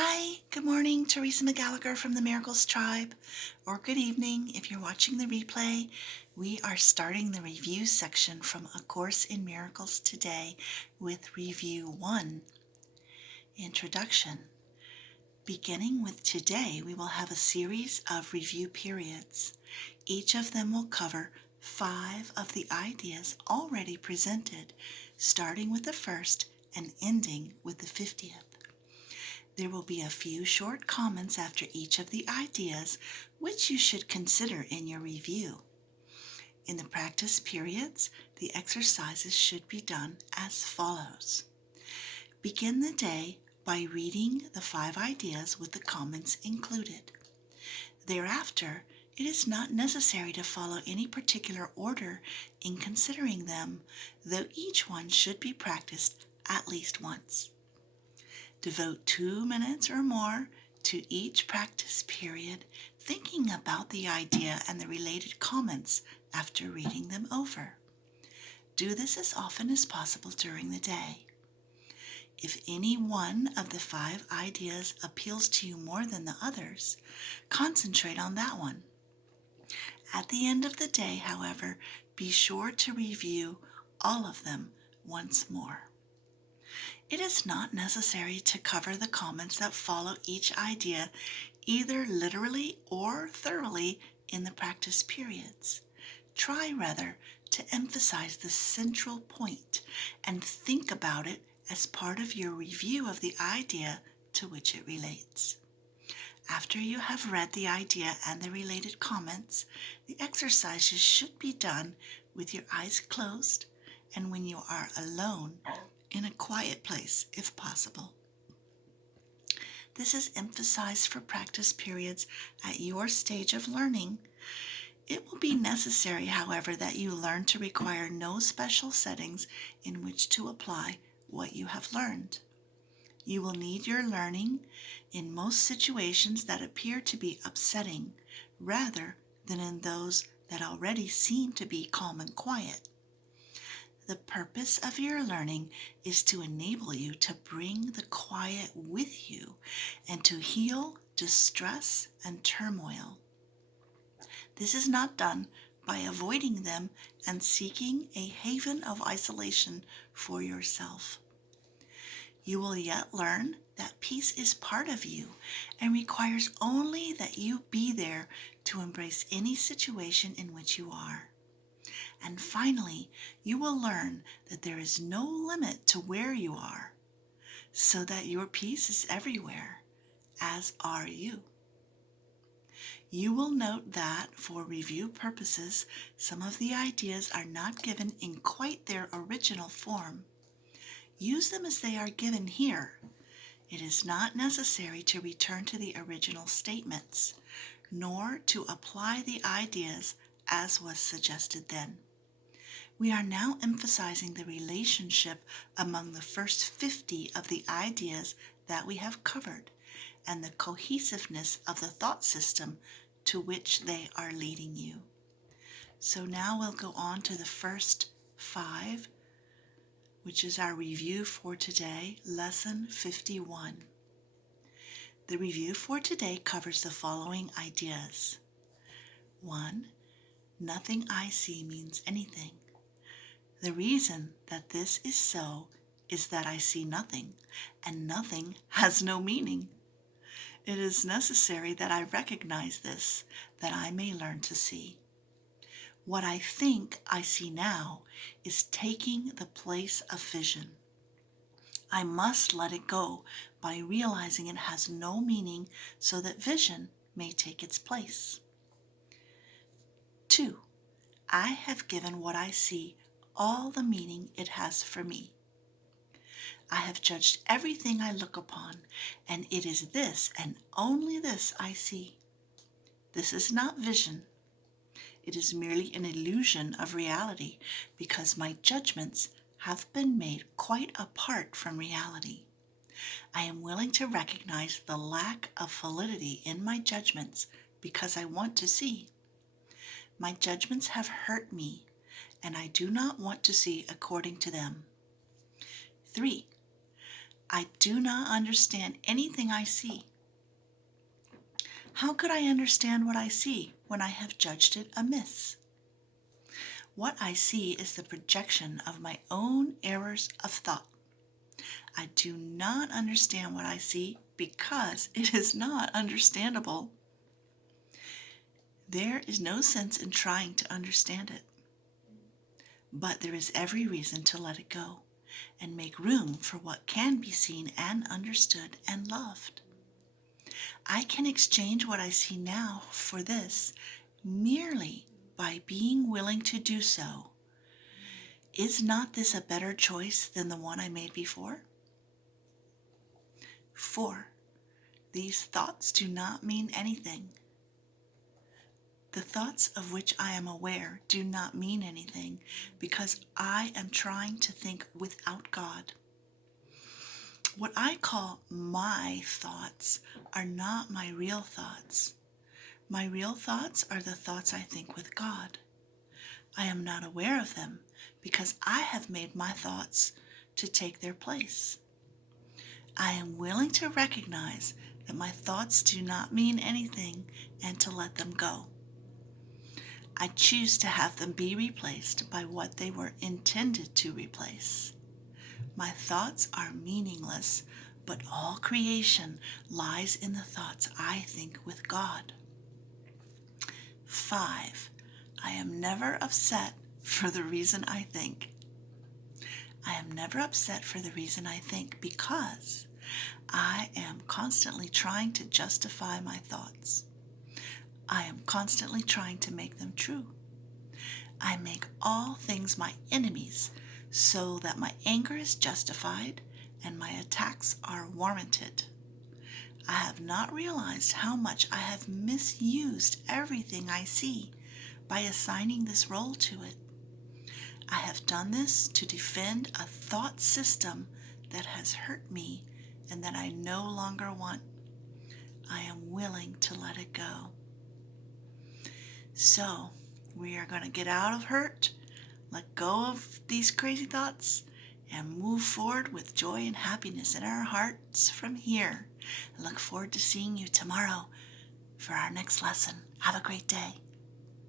Hi, good morning, Teresa McGallagher from the Miracles Tribe, or good evening if you're watching the replay. We are starting the review section from A Course in Miracles today with Review 1, Introduction. Beginning with today, we will have a series of review periods. Each of them will cover 5 of the ideas already presented, starting with the first and ending with the 50th. There will be a few short comments after each of the ideas, which you should consider in your review. In the practice periods, the exercises should be done as follows. Begin the day by reading the 5 ideas with the comments included. Thereafter, it is not necessary to follow any particular order in considering them, though each one should be practiced at least once. Devote 2 minutes or more to each practice period, thinking about the idea and the related comments after reading them over. Do this as often as possible during the day. If any one of the 5 ideas appeals to you more than the others, concentrate on that one. At the end of the day, however, be sure to review all of them once more. It is not necessary to cover the comments that follow each idea either literally or thoroughly in the practice periods. Try rather to emphasize the central point and think about it as part of your review of the idea to which it relates. After you have read the idea and the related comments, the exercises should be done with your eyes closed and when you are alone in a quiet place if possible. This is emphasized for practice periods at your stage of learning. It will be necessary, however, that you learn to require no special settings in which to apply what you have learned. You will need your learning in most situations that appear to be upsetting, rather than in those that already seem to be calm and quiet. The purpose of your learning is to enable you to bring the quiet with you and to heal distress and turmoil. This is not done by avoiding them and seeking a haven of isolation for yourself. You will yet learn that peace is part of you and requires only that you be there to embrace any situation in which you are. And finally, you will learn that there is no limit to where you are, so that your peace is everywhere, as are you. You will note that, for review purposes, some of the ideas are not given in quite their original form. Use them as they are given here. It is not necessary to return to the original statements, nor to apply the ideas as was suggested then. We are now emphasizing the relationship among the first 50 of the ideas that we have covered and the cohesiveness of the thought system to which they are leading you. So now we'll go on to the first 5, which is our review for today, Lesson 51. The review for today covers the following ideas. 1. Nothing I see means anything. The reason that this is so is that I see nothing, and nothing has no meaning. It is necessary that I recognize this, that I may learn to see. What I think I see now is taking the place of vision. I must let it go by realizing it has no meaning so that vision may take its place. 2. I have given what I see all the meaning it has for me. I have judged everything I look upon, and it is this and only this I see. This is not vision. It is merely an illusion of reality because my judgments have been made quite apart from reality. I am willing to recognize the lack of validity in my judgments because I want to see. My judgments have hurt me, and I do not want to see according to them. 3. I do not understand anything I see. How could I understand what I see when I have judged it amiss? What I see is the projection of my own errors of thought. I do not understand what I see because it is not understandable. There is no sense in trying to understand it, but there is every reason to let it go and make room for what can be seen and understood and loved. I can exchange what I see now for this merely by being willing to do so. Is not this a better choice than the one I made before? 4. These thoughts do not mean anything. The thoughts of which I am aware do not mean anything because I am trying to think without God. What I call my thoughts are not my real thoughts. My real thoughts are the thoughts I think with God. I am not aware of them because I have made my thoughts to take their place. I am willing to recognize that my thoughts do not mean anything and to let them go. I choose to have them be replaced by what they were intended to replace. My thoughts are meaningless, but all creation lies in the thoughts I think with God. 5. I am never upset for the reason I think. I am never upset for the reason I think because I am constantly trying to justify my thoughts. I am constantly trying to make them true. I make all things my enemies so that my anger is justified and my attacks are warranted. I have not realized how much I have misused everything I see by assigning this role to it. I have done this to defend a thought system that has hurt me and that I no longer want. I am willing to let it go. So, we are going to get out of hurt, let go of these crazy thoughts, and move forward with joy and happiness in our hearts from here. I look forward to seeing you tomorrow for our next lesson. Have a great day.